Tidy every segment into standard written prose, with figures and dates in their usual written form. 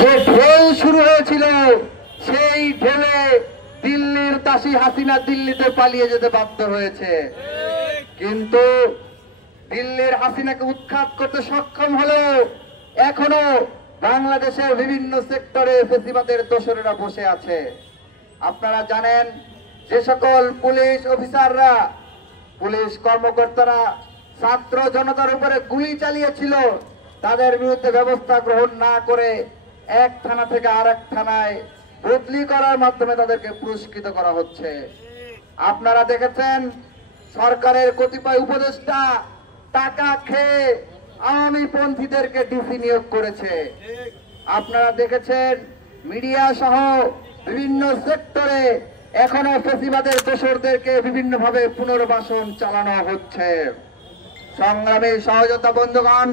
যে ঢেউ শুরু হয়েছিল সেই ঢেলে দিল্লির দাসী হাসিনা দিল্লিতে পালিয়ে যেতে বাধ্য হয়েছে, কিন্তু দিল্লির হাসিনাকে উৎখাত করতে সক্ষম হলেও এখনো বাংলাদেশের বিভিন্ন সেক্টরে ফেসিবাদের দোসরেরা বসে আছে। আপনারা জানেন যে সকল পুলিশ অফিসাররা, পুলিশ কর্মকর্তারা ছাত্র জনতার উপরে গুলি চালিয়েছিল, তাদের বিরুদ্ধে ব্যবস্থা গ্রহণ না করে এক থানা থেকে আরেক থানায় বদলি করার মাধ্যমে তাদেরকে পুরস্কৃত করা হচ্ছে। আপনারা দেখেছেন সরকারের কতিপয় উপদেষ্টা টাকা খেয়ে আওয়ামী পন্থীদেরকে ডিসি নিয়োগ করেছে। আপনারা দেখেছেন মিডিয়া সহ বিভিন্ন সেক্টরে এখনো ফেসিবাদের দোসরদেরকে বিভিন্নভাবে পুনর্বাসন চালানো হচ্ছে। সংগ্রামী সহযোদ্ধা বন্ধুগণ,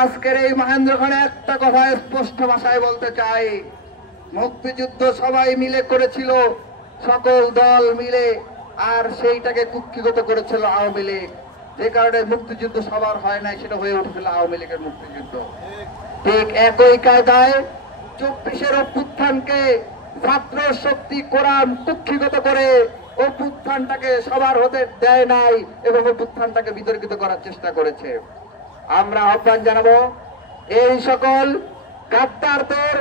আজকের এই মহেন্দ্রক্ষণে একটা কথা স্পষ্ট ভাষায় বলতে চাই, মুক্তিযুদ্ধ সবাই মিলে করেছিল, সকল দল মিলে, আর সেইটাকে কুক্ষিগত করেছিল আওয়ামী লীগ। যে কারণে মুক্তিযুদ্ধ সবার হয় নাই, সেটা হয়ে উঠেছিল আওয়ামী লীগের মুক্তিযুদ্ধ। ঠিক একই কায়দায় 24-এর অভ্যুত্থানকে ছাত্র শক্তি কোরআন কুক্ষিগত করে অভ্যুত্থানটাকে সবার হতে দেয় নাই এবং অভ্যুত্থানটাকে বিতর্কিত করার চেষ্টা করেছে। আমরা আহ্বান জানাবো এই সকল গাদ্দারদের